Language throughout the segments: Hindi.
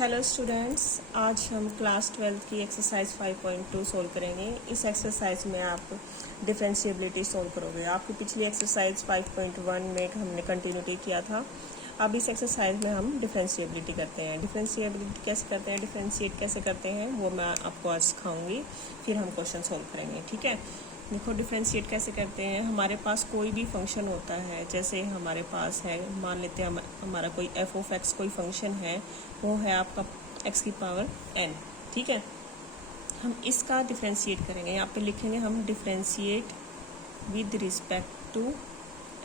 हेलो स्टूडेंट्स, आज हम क्लास 12 की एक्सरसाइज 5.2 सोल्व करेंगे। इस एक्सरसाइज में आप डिफरेंशिएबिलिटी सोल्व करोगे। आपकी पिछली एक्सरसाइज 5.1 में हमने कंटिन्यूटी किया था। अब इस एक्सरसाइज में हम डिफरेंशिएबिलिटी करते हैं। डिफरेंशिएबिलिटी कैसे करते हैं, डिफरेंशिएट कैसे करते हैं, वो मैं आपको आज सिखाऊंगी। फिर हम क्वेश्चन सोल्व करेंगे, ठीक है। देखो, डिफरेंशिएट कैसे करते हैं। हमारे पास कोई भी फंक्शन होता है, जैसे हमारे पास है, मान लेते हैं हमारा कोई एफ ऑफ एक्स कोई फंक्शन है, वो है आपका एक्स की पावर n, ठीक है। हम इसका डिफरेंशिएट करेंगे। यहाँ पे लिखेंगे हम differentiate with respect to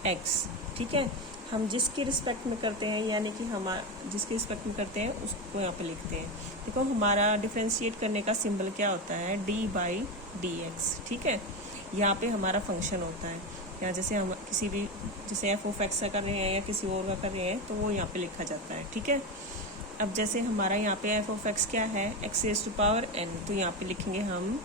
x, ठीक है। हम जिसकी रिस्पेक्ट में करते हैं, यानी कि हमारा जिसकी रिस्पेक्ट में करते हैं उसको यहाँ पे लिखते हैं। देखो, हमारा डिफरेंशिएट करने का सिंबल क्या होता है, d/dx, ठीक है। यहाँ पे हमारा फंक्शन होता है, या जैसे हम किसी भी, जैसे एफ ऑफ एक्स का कर रहे हैं या किसी और का कर रहे हैं, तो वो यहाँ पे लिखा जाता है, ठीक है। अब जैसे हमारा यहाँ पे एफ ऑफ एक्स क्या है, x raise to power n, तो यहाँ पे लिखेंगे हम।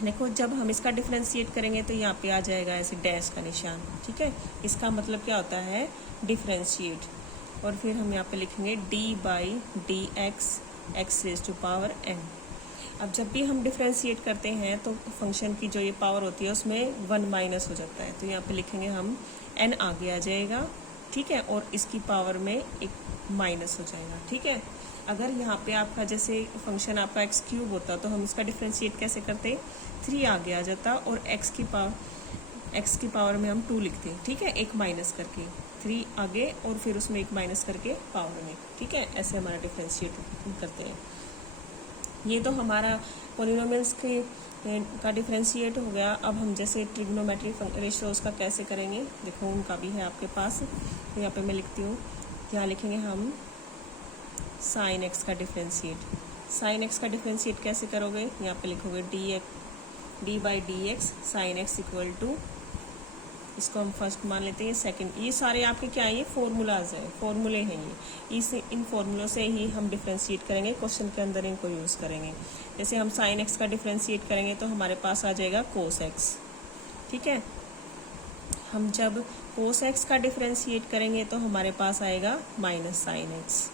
देखो, जब हम इसका डिफरेंशिएट करेंगे तो यहाँ पे आ जाएगा ऐसे डैश का निशान, ठीक है। इसका मतलब क्या होता है, डिफरेंशिएट। और फिर हम यहाँ पे लिखेंगे d/dx x raise to power n। अब जब भी हम डिफरेंशिएट करते हैं तो फंक्शन की जो ये पावर होती है उसमें 1 माइनस हो जाता है, तो यहाँ पे लिखेंगे हम n आगे आ जाएगा, ठीक है, और इसकी पावर में एक माइनस हो जाएगा, ठीक है। अगर यहाँ पे आपका जैसे फंक्शन आपका एक्स क्यूब होता तो हम इसका डिफरेंशिएट कैसे करते, 3 आगे आ जाता और एक्स की पावर में हम 2 लिखते, ठीक है, एक माइनस करके, 3 आगे और फिर उसमें एक माइनस करके पावर में, ठीक है। ऐसे हमारा डिफरेंशिएट करते हैं। ये तो हमारा पॉलिनोमियल्स के का डिफरेंशिएट हो गया। अब हम जैसे ट्रिग्नोमेट्रिक रेशियोज का कैसे करेंगे, देखो उनका भी है आपके पास। तो यहाँ पे मैं लिखती हूँ, यहाँ लिखेंगे हम साइन एक्स का डिफरेंशिएट। साइन एक्स का डिफरेंशिएट कैसे करोगे, यहाँ पे लिखोगे d/dx sine x equal to, इसको हम फर्स्ट मान लेते हैं, सेकंड। ये सारे आपके क्या है, ये फॉर्मूलाज हैं, फॉर्मूले हैं ये। इन फॉर्मूलों से ही हम डिफरेंशिएट करेंगे, क्वेश्चन के अंदर इनको यूज़ करेंगे। जैसे हम साइन एक्स का डिफरेंशिएट करेंगे तो हमारे पास आ जाएगा कोस एक्स, ठीक है। हम जब कोस एक्स का डिफरेंशिएट करेंगे तो हमारे पास आएगा माइनस साइन एक्स,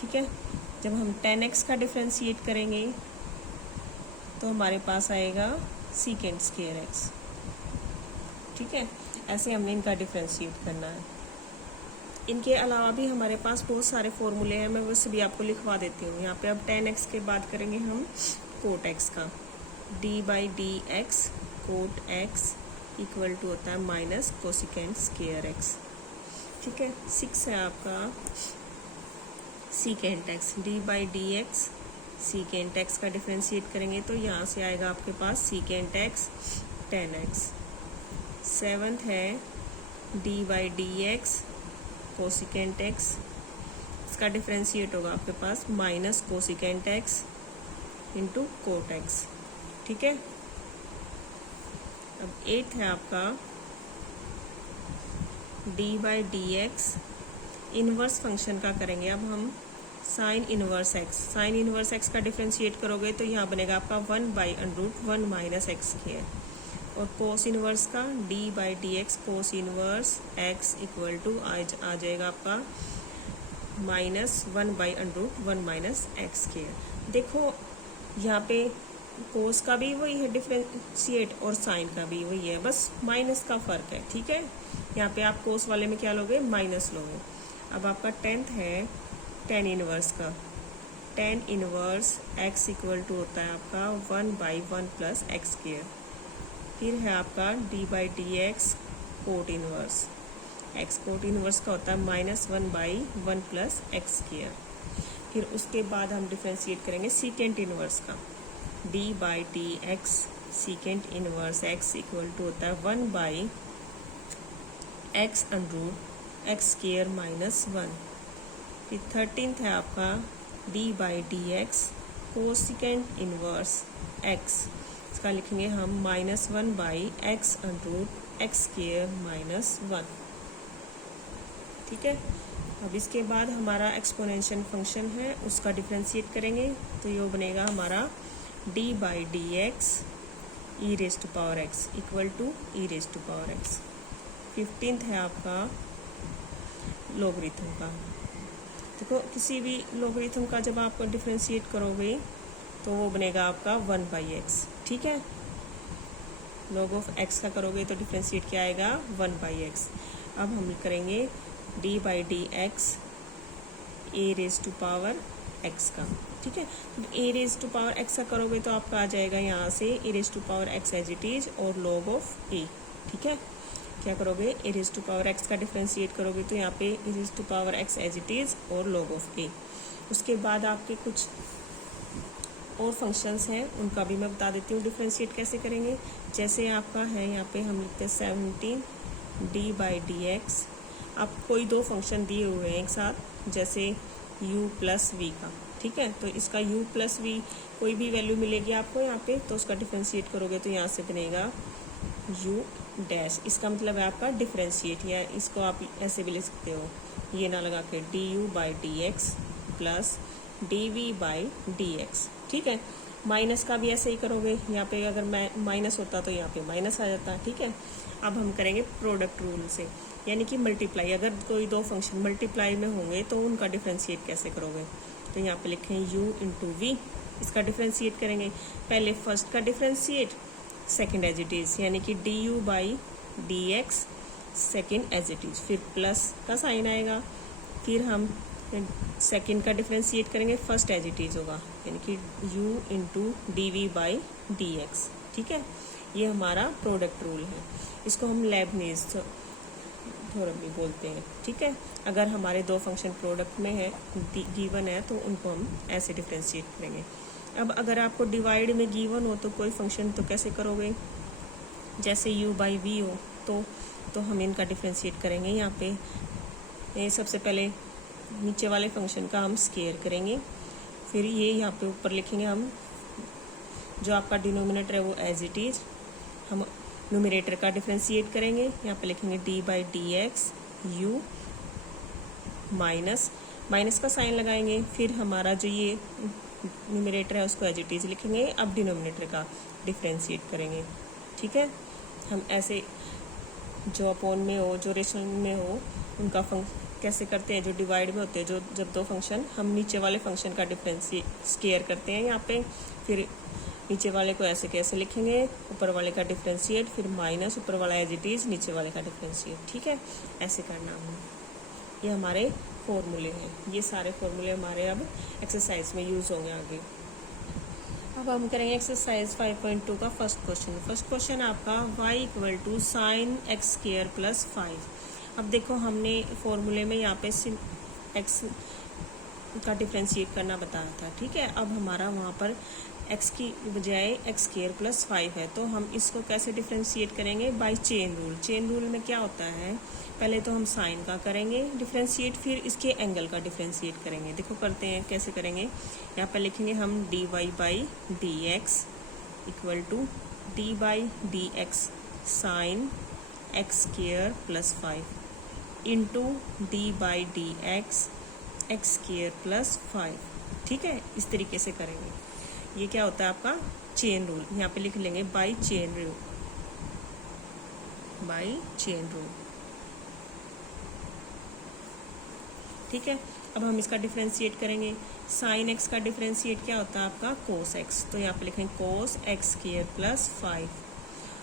ठीक है। जब हम टेन एक्स का डिफरेंशिएट करेंगे तो हमारे पास आएगा सीकेंट स्क्वायर एक्स, ठीक है। ऐसे हमने इनका डिफरेंशिएट करना है। इनके अलावा भी हमारे पास बहुत सारे फॉर्मूले हैं, मैं वो सभी आपको लिखवा देती हूँ। यहाँ पे अब 10x के बाद करेंगे हम कोट x का, d/dx coat x equal to होता है माइनस कोसिकेंट स्क्वायर एक्स, ठीक है। 6 है आपका secant x, d/dx secant x का डिफरेंशिएट करेंगे तो यहाँ से आएगा आपके पास सीकेंट एक्स 10x। 7th है d/dx कोसिकेंट एक्स, इसका डिफरेंशिएट होगा आपके पास minus cosecant x into cot x, ठीक है। अब 8th है आपका d/dx इनवर्स फंक्शन का करेंगे। अब हम sine inverse x, sine inverse x का डिफरेंशिएट करोगे तो यहाँ बनेगा आपका 1/√1 माइनस एक्स स्क्वायर। और कोस इनवर्स का d/dx cos inverse x equal to आ जाएगा आपका माइनस 1/√1 माइनस एक्स स्क्वायर। देखो, यहाँ पे कोस का भी वही है डिफरेंशिएट और साइन का भी वही है, बस माइनस का फ़र्क है, ठीक है। यहाँ पे आप कोस वाले में क्या लोगे, माइनस लोगे। अब आपका 10th है टेन इनवर्स का, tan inverse x equal to होता है आपका 1/1 प्लस एक्स स्क्वायर। फिर है आपका d/dx cot inverse, x cot inverse का होता है माइनस 1/1 प्लस एक्स स्क्वायर। फिर उसके बाद हम डिफरेंशिएट करेंगे सीकेंट इनवर्स का, d/dx secant inverse x equal to होता है 1/x स्क्वायर माइनस 1। फिर 13th है आपका d/dx कोसिकेंट इनवर्स x, इसका लिखेंगे हम माइनस 1/x स्क्वायर माइनस 1, ठीक है। अब इसके बाद हमारा एक्सपोनेंशियल फंक्शन है, उसका डिफरेंशिएट करेंगे तो ये बनेगा हमारा d/dx e raise to power x equal to e raise to power x. 15th है आपका लोगरिथम का, देखो किसी भी लॉगरिथम का जब आप डिफ्रेंशिएट करोगे तो वो बनेगा आपका 1/x, ठीक है। log ऑफ x का करोगे तो डिफ्रेंशिएट क्या आएगा 1/x। अब हम करेंगे d/dx a raise to power x का, ठीक है। a raise to power x का करोगे तो आपका आ जाएगा यहाँ से a raise to power x as it is और log ऑफ a, ठीक है। क्या करोगे a raise to power x का डिफ्रेंशिएट करोगे तो यहाँ पे a raise to power x as it is और log ऑफ a। उसके बाद आपके कुछ और फंक्शंस हैं, उनका भी मैं बता देती हूँ डिफ्रेंशिएट कैसे करेंगे। जैसे आपका है यहाँ पे हम लिखते हैं 17 d/dx। आप कोई दो फंक्शन दिए हुए हैं एक साथ, जैसे u प्लस वी का, ठीक है। तो इसका u प्लस वी कोई भी वैल्यू मिलेगी आपको यहाँ पे, तो उसका डिफ्रेंशिएट करोगे तो यहाँ से बनेगा u डैश। इसका मतलब है आपका डिफ्रेंशिएट, या इसको आप ऐसे भी ले सकते हो, ये ना लगा के du/dx प्लस dv/dx, ठीक है। माइनस का भी ऐसे ही करोगे, यहाँ पे अगर माइनस होता तो यहाँ पे माइनस आ जाता, ठीक है। अब हम करेंगे प्रोडक्ट रूल से, यानी कि मल्टीप्लाई। अगर कोई दो फंक्शन मल्टीप्लाई में होंगे तो उनका डिफ्रेंशिएट कैसे करोगे, तो यहाँ पे लिखें u इंटू वी, इसका डिफ्रेंशिएट करेंगे। पहले फर्स्ट का differentiate, second as it is, यानी कि du/dx second as it is, फिर प्लस का साइन आएगा, फिर हम सेकेंड का डिफ्रेंशिएट करेंगे, फर्स्ट एज इट इज होगा, यानी कि u इंटू dv/dx, ठीक है। ये हमारा प्रोडक्ट रूल है, इसको हम लेबनीज थ्योरम भी बोलते हैं, ठीक है। अगर हमारे दो फंक्शन प्रोडक्ट में है, गिवन है, तो उनको हम ऐसे डिफ्रेंशिएट करेंगे। अब अगर आपको डिवाइड में गिवन हो तो कोई फंक्शन, तो कैसे करोगे, जैसे u/v हो तो हम इनका डिफ्रेंशिएट करेंगे। यहाँ पे ये सबसे पहले नीचे वाले फंक्शन का हम स्केयर करेंगे, फिर ये यहाँ पे ऊपर लिखेंगे हम, जो आपका डिनोमिनेटर है वो एज इट इज, हम न्यूमरेटर का डिफ्रेंशिएट करेंगे। यहाँ पे लिखेंगे d/dx u माइनस का साइन लगाएंगे, फिर हमारा जो ये न्यूमरेटर है उसको एज इट इज लिखेंगे। अब डिनोमिनेटर का डिफ्रेंशिएट करेंगे, ठीक है। हम ऐसे जो अपॉन में हो, जो रेशनल में हो, उनका कैसे करते हैं, जो डिवाइड में होते हैं, जो जब दो फंक्शन, हम नीचे वाले फंक्शन का डिफ्रेंशिएट स्केयर करते हैं यहाँ पे, फिर नीचे वाले को ऐसे कैसे लिखेंगे, ऊपर वाले का डिफ्रेंशिएट, फिर माइनस, ऊपर वाला एज इट इज, नीचे वाले का डिफ्रेंशिएट, ठीक है। ऐसे करना हमें, ये हमारे फॉर्मूले हैं। ये सारे फॉर्मूले हमारे अब एक्सरसाइज में यूज़ होंगे आगे। अब हम करेंगे एक्सरसाइज 5.2 का फर्स्ट क्वेश्चन। फर्स्ट क्वेश्चन आपका y = sin x² + 5। अब देखो हमने फॉर्मूले में यहाँ पे x का डिफ्रेंशिएट करना बताया था, ठीक है। अब हमारा वहाँ पर x की बजाय x² + 5 है, तो हम इसको कैसे डिफ्रेंशिएट करेंगे, by chain rule. Chain rule में क्या होता है, पहले तो हम साइन का करेंगे डिफ्रेंशिएट, फिर इसके एंगल का डिफ्रेंशिएट करेंगे। देखो करते हैं कैसे करेंगे। यहाँ पर लिखेंगे हम dy/dx = d/dx sin x² + 5 into d/dx x² + 5, ठीक है। इस तरीके से करेंगे। ये क्या होता है आपका चेन रूल, यहाँ पे लिख लेंगे by chain rule, by chain rule, ठीक है। अब हम इसका डिफ्रेंशिएट करेंगे। साइन एक्स का डिफ्रेंशिएट क्या होता है आपका कोस एक्स, तो यहाँ पे लिखेंगे कोस x² + 5।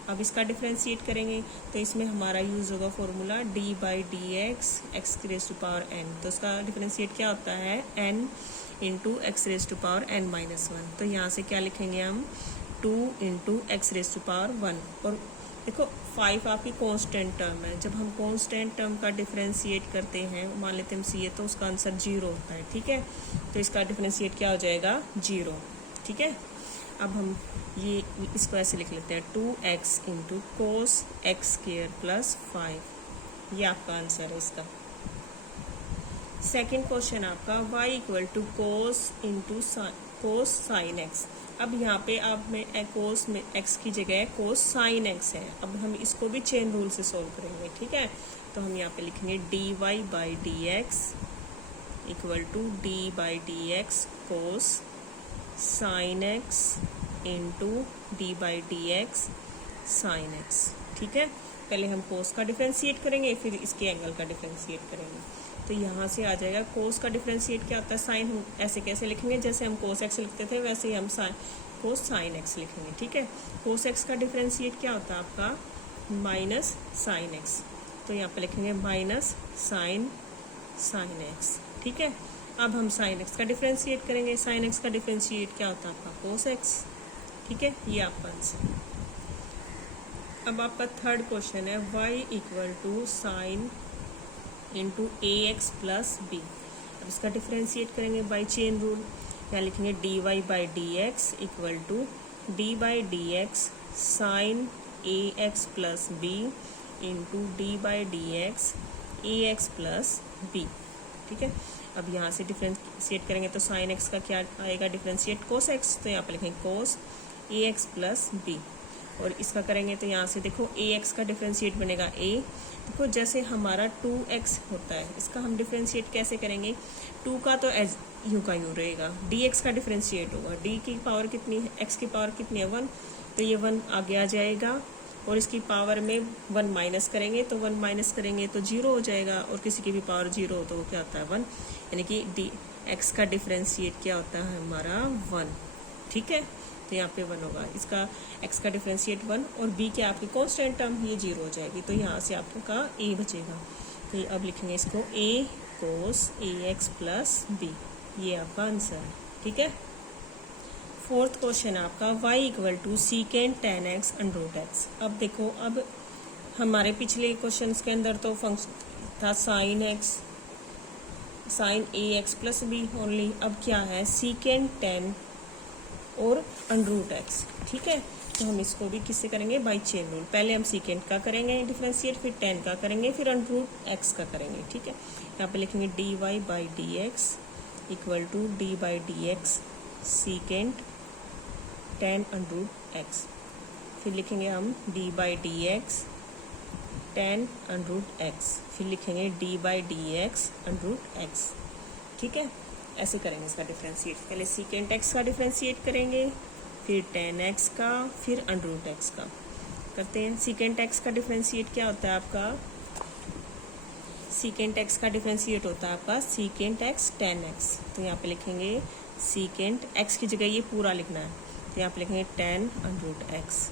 अब इसका डिफ्रेंशिएट करेंगे तो इसमें हमारा यूज़ होगा फॉर्मूला d/dx x⁻n। तो इसका डिफ्रेंशिएट क्या होता है n × x⁻n-1। तो यहाँ से क्या लिखेंगे हम 2 × x⁻1। और देखो 5 आपकी कांस्टेंट टर्म है, जब हम कांस्टेंट टर्म का डिफ्रेंशिएट करते हैं, मान लेते हैं हम सी, तो उसका आंसर 0 होता है, ठीक है। तो इसका डिफ्रेंशिएट क्या हो जाएगा 0, ठीक है। अब हम ये इसको ऐसे लिख लेते हैं 2x × cos x² + 5। ये आपका आंसर है इसका। सेकेंड क्वेश्चन आपका y = cos sin x। अब यहाँ पे आप में कोस में x की जगह कोस साइन x है। अब हम इसको भी चेन रूल से सोल्व करेंगे, ठीक है। तो हम यहाँ पे लिखेंगे dy/dx = d/dx cos sin x into d/dx sin x, ठीक है। पहले हम कोस का डिफ्रेंशिएट करेंगे, फिर इसके एंगल का डिफ्रेंशिएट करेंगे। तो यहाँ से आ जाएगा कोस का डिफरेंशिएट क्या होता है साइन। हम ऐसे कैसे लिखेंगे, जैसे हम कोस एक्स लिखते थे वैसे ही हम कोस साइन एक्स लिखेंगे। ठीक है, कोस एक्स का डिफरेंशिएट क्या होता है आपका माइनस साइन एक्स, तो यहाँ पे लिखेंगे माइनस साइन एक्स। ठीक है, अब हम साइन एक्स का डिफरेंशिएट करेंगे। साइन एक्स का डिफरेंशिएट क्या होता है आपका कोस एक्स। ठीक है, ये आपका आंसर। अब आपका थर्ड क्वेश्चन है y equal to sine into a x plus b. अब इसका डिफरेंशिएट करेंगे बाई चेन रूल। यहाँ लिखेंगे d y by d x equal to d by d x sine a x plus b into d by d x a x plus b. ठीक है, अब यहाँ से डिफरेंशिएट करेंगे तो साइन एक्स का क्या आएगा डिफरेंशिएट कोस एक्स, तो यहाँ पे लिखेंगे कोस ए एक्स प्लस बी। और इसका करेंगे तो यहाँ से देखो ए एक्स का डिफरेंशिएट बनेगा ए। देखो जैसे हमारा 2x होता है, इसका हम डिफरेंशिएट कैसे करेंगे, 2 का तो एज यू का यू रहेगा, dx का डिफरेंशिएट होगा, d की पावर कितनी है, x की पावर कितनी है 1, तो ये 1 आगे आ जाएगा और इसकी पावर में 1 माइनस करेंगे तो 1 माइनस करेंगे तो 0 हो जाएगा, और किसी की भी पावर 0 हो तो वो क्या होता है 1, यानी कि dx का डिफरेंशिएट क्या होता है हमारा 1। ठीक है, तो यहाँ पे 1 होगा, इसका x का डिफरेंशिएट 1 और b के आपकी कांस्टेंट टर्म ये 0 हो जाएगी, तो यहाँ से आपका a बचेगा। तो अब लिखेंगे इसको a cos a x plus b, ये आपका आंसर है। ठीक है, फोर्थ क्वेश्चन है आपका y equal to secant tan x under root x. अब देखो, अब हमारे पिछले क्वेश्चन के अंदर तो फंक्शन था sine x sine a x plus B only, अब क्या है सीकेंड टेन और अंडर रूट एक्स। ठीक है, तो हम इसको भी किससे करेंगे बाई चेन रूल। पहले हम सीकेंड का करेंगे डिफरेंशिएट, फिर टेन का करेंगे, फिर अंडर रूट एक्स का करेंगे। ठीक है, यहाँ पे लिखेंगे d y by d x equal to d by d x secant tan under root x. फिर लिखेंगे हम d by d x tan under root x, फिर लिखेंगे d by d x under root x. ठीक है, ऐसे करेंगे इसका डिफरेंशिएट। पहले सीकेंट एक्स का डिफरेंशिएट करेंगे, फिर टेन एक्स का, फिर अंडर रूट एक्स का करते हैं। सीकेंट एक्स का डिफरेंशिएट क्या होता है आपका, सीकेंट एक्स का डिफरेंशिएट होता है आपका सीकेंट एक्स टेन एक्स, तो यहाँ पे लिखेंगे सीकेंट एक्स की जगह ये पूरा लिखना है, तो यहाँ पे लिखेंगे टेन अंडर रूट एक्स,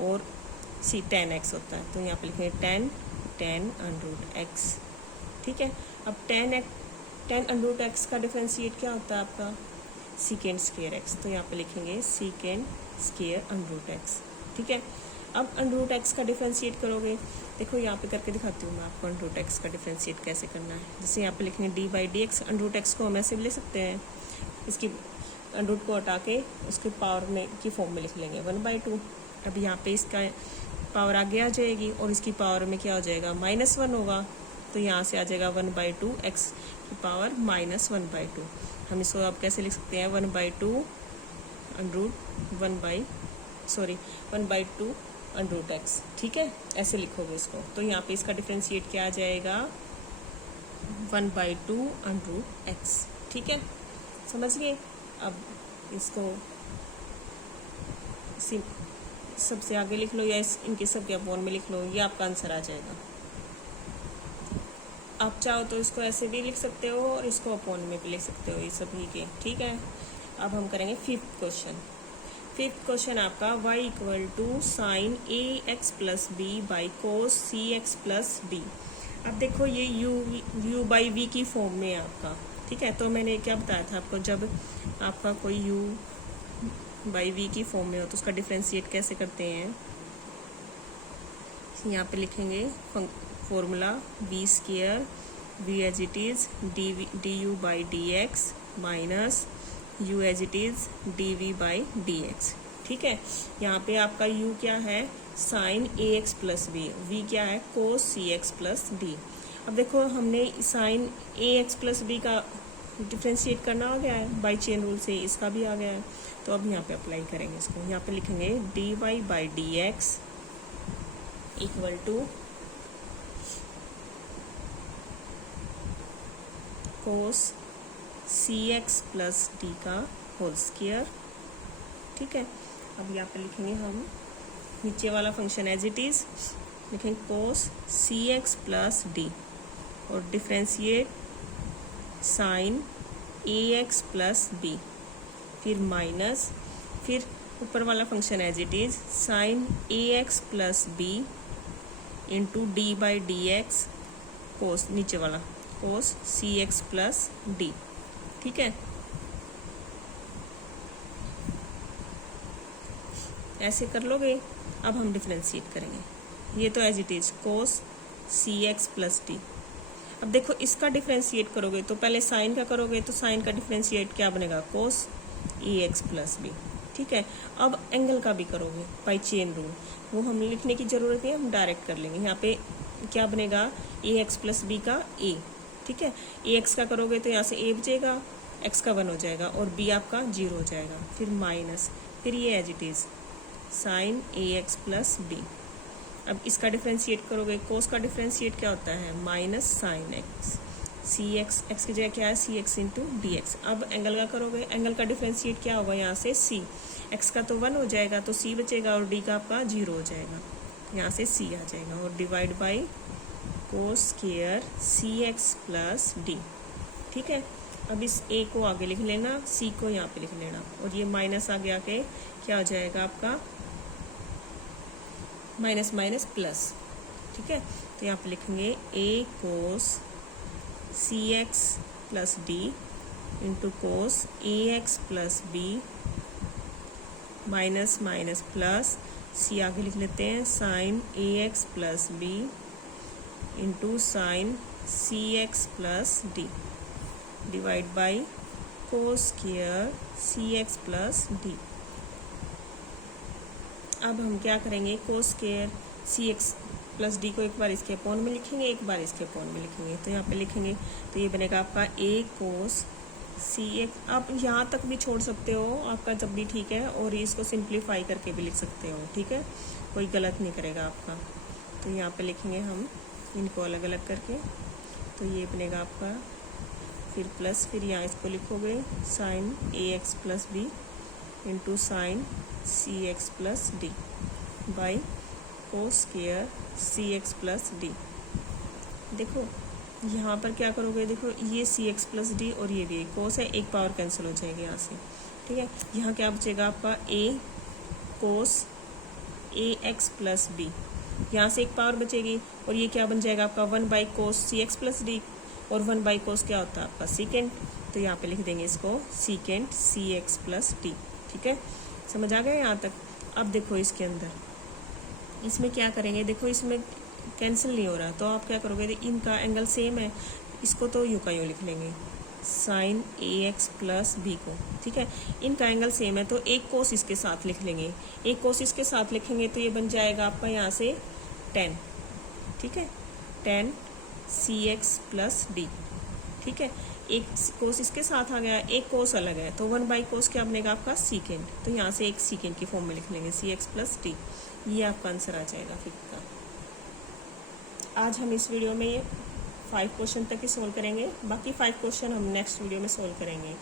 और टेन एक्स होता है तो यहाँ पे लिखेंगे टेन अंडर रूट एक्स। ठीक है, अब टेन अंडर रूट एक्स का डिफरेंशिएट क्या होता है आपका सीकेंड स्क्वायर एक्स, तो यहाँ पे लिखेंगे secant square under root x. ठीक है, अब अंडर रूट एक्स का डिफरेंशिएट करोगे, देखो यहाँ पे करके दिखाती हूँ मैं आपको अंडर रूट एक्स का डिफरेंशिएट कैसे करना है। जैसे यहाँ पे लिखेंगे d by d x, under root x को हम ऐसे भी ले सकते हैं, इसकी अंडर रूट को हटा के उसके पावर में की फॉर्म में लिख लेंगे 1/2। अब यहाँ पे इसका पावर आगे आ जाएगी और इसकी पावर में क्या हो जाएगा -1 होगा, तो यहाँ से आ जाएगा 1/2 एक्स की पावर -1/2। हम इसको अब कैसे लिख सकते हैं 1/2 under root 1/2 under root x. ठीक है, ऐसे लिखोगे इसको, तो यहाँ पे इसका डिफरेंशिएट क्या आ जाएगा 1/2 अंडर रूट एक्स। ठीक है, समझ गए। अब इसको सबसे आगे लिख लो या इनके सब के अपॉन में लिख लो, ये आपका आंसर आ जाएगा। आप चाहो तो इसको ऐसे भी लिख सकते हो और इसको अपॉन में भी लिख सकते हो, ये सभी के। ठीक है, अब हम करेंगे फिफ्थ क्वेश्चन। फिफ्थ क्वेश्चन आपका y equal to sine a x plus b by cos c x plus d. अब देखो ये u बाई वी की फॉर्म में है आपका। ठीक है, तो मैंने क्या बताया था आपको, जब आपका कोई u बाई वी की फॉर्म में हो तो उसका डिफरेंशिएट कैसे करते हैं। यहाँ पे लिखेंगे formula v square v as it is d u by d x minus u as it is d v by d x. ठीक है, यहाँ पे आपका u क्या है sine a x plus b, v क्या है cos c x plus d. अब देखो हमने sine a x plus b का डिफ्रेंशिएट करना आ गया है बाई चेन रूल से, इसका भी आ गया है, तो अब यहाँ पे अप्लाई करेंगे इसको। यहाँ पे लिखेंगे d y by d x equal to cos c x plus d का होल स्क्वायर। ठीक है, अब यहाँ पे लिखेंगे हम नीचे वाला फंक्शन एज इट इज़, लिखेंगे cos c x plus d और differentiate sine a x plus b, फिर माइनस, फिर ऊपर वाला function as it is sine a x plus b into d by d x cos, नीचे वाला cos c x plus d. ठीक है, ऐसे कर लोगे। अब हम डिफ्रेंशिएट करेंगे, ये तो as it is cos c x plus d. अब देखो इसका डिफ्रेंशिएट करोगे तो पहले साइन का करोगे तो साइन का डिफ्रेंशिएट क्या बनेगा, कोस ए एक्स प्लस बी। ठीक है, अब एंगल का भी करोगे बाई चेन रूल, वो हम लिखने की जरूरत नहीं है, हम डायरेक्ट कर लेंगे। यहाँ पे क्या बनेगा, ए एक्स प्लस बी का ए। ठीक है, ए एक्स का करोगे तो यहाँ से ए बचेगा, एक्स का 1 हो जाएगा और बी आपका 0 हो जाएगा, फिर माइनस, फिर ये as it is sine a x plus b. अब इसका डिफ्रेंशिएट करोगे, कोस का डिफ्रेंशिएट क्या होता है, माइनस साइन एक्स, सी एक्स, एक्स की जगह क्या है सी एक्स इंटू डी एक्स। अब एंगल का करोगे, एंगल का डिफ्रेंशिएट क्या होगा, यहाँ से सी, एक्स का तो 1 हो जाएगा तो सी बचेगा और डी का आपका 0 हो जाएगा, यहाँ से सी आ जाएगा और divide by cos square c x plus d. ठीक है, अब इस ए को आगे लिख लेना, सी को यहाँ पे लिख लेना और ये माइनस आगे आके क्या हो जाएगा आपका, माइनस माइनस प्लस। ठीक है, तो यहाँ पे लिखेंगे a cos c x plus d into cos a x plus b minus minus plus, c आगे लिख लेते हैं sine a x plus b into sine c x plus d divide by cos square c x plus d. अब हम क्या करेंगे, cos square c x plus d को एक बार इसके अपॉन में लिखेंगे, एक बार इसके अपॉन में लिखेंगे, तो यहाँ पे लिखेंगे तो ये बनेगा आपका ए कोस सी एक्स। आप यहाँ तक भी छोड़ सकते हो, आपका जब भी ठीक है, और इसको सिंप्लीफाई करके भी लिख सकते हो। ठीक है, कोई गलत नहीं करेगा आपका। तो यहाँ पे लिखेंगे हम इनको अलग अलग करके, तो ये बनेगा आपका फिर प्लस, फिर यहाँ इसको लिखोगे sine a x plus b into sine c x plus d by cos square c x plus d. देखो यहाँ पर क्या करोगे, देखो ये सी एक्स प्लस डी और ये भी कोस है, एक पावर कैंसिल हो जाएगी यहाँ से। ठीक है, यहाँ क्या बचेगा आपका ए कोस ए एक्स प्लस बी, यहाँ से एक पावर बचेगी और ये क्या बन जाएगा आपका 1 by cos c x plus d, और 1 बाई कोस क्या होता है आपका सीकेंट, तो यहाँ पे लिख देंगे इसको सीकेंट सी एक्स प्लस डी। ठीक है, समझ आ गया यहाँ तक। अब देखो इसके अंदर, इसमें क्या करेंगे, देखो इसमें कैंसिल नहीं हो रहा, तो आप क्या करोगे, इनका एंगल सेम है, इसको तो यूं का यूं लिख लेंगे sign a x plus B को। ठीक है, इनका एंगल सेम है तो एक कोस इसके साथ लिख लेंगे, एक कोस इसके साथ लिखेंगे तो ये बन जाएगा आपका यहाँ से 10। ठीक है, 10 सी एक्स प्लस डी। ठीक है, एक कोस इसके साथ आ गया, एक कोस अलग है, तो 1 बाई कोस क्या बनेगा आपका सीकेंट, तो यहाँ से एक सीकेंट की फॉर्म में लिख लेंगे सी एक्स प्लस डी। ये आपका आंसर आ जाएगा फिफ्थ का। आज हम इस वीडियो में ये 5 क्वेश्चन तक ही सोल्व करेंगे, बाकी 5 क्वेश्चन हम नेक्स्ट वीडियो में सोल्व करेंगे।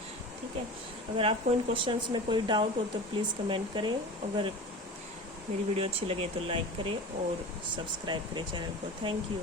ठीक है, अगर आपको इन क्वेश्चंस में कोई डाउट हो तो प्लीज़ कमेंट करें, अगर मेरी वीडियो अच्छी लगे तो लाइक करें और सब्सक्राइब करें चैनल को। Thank you.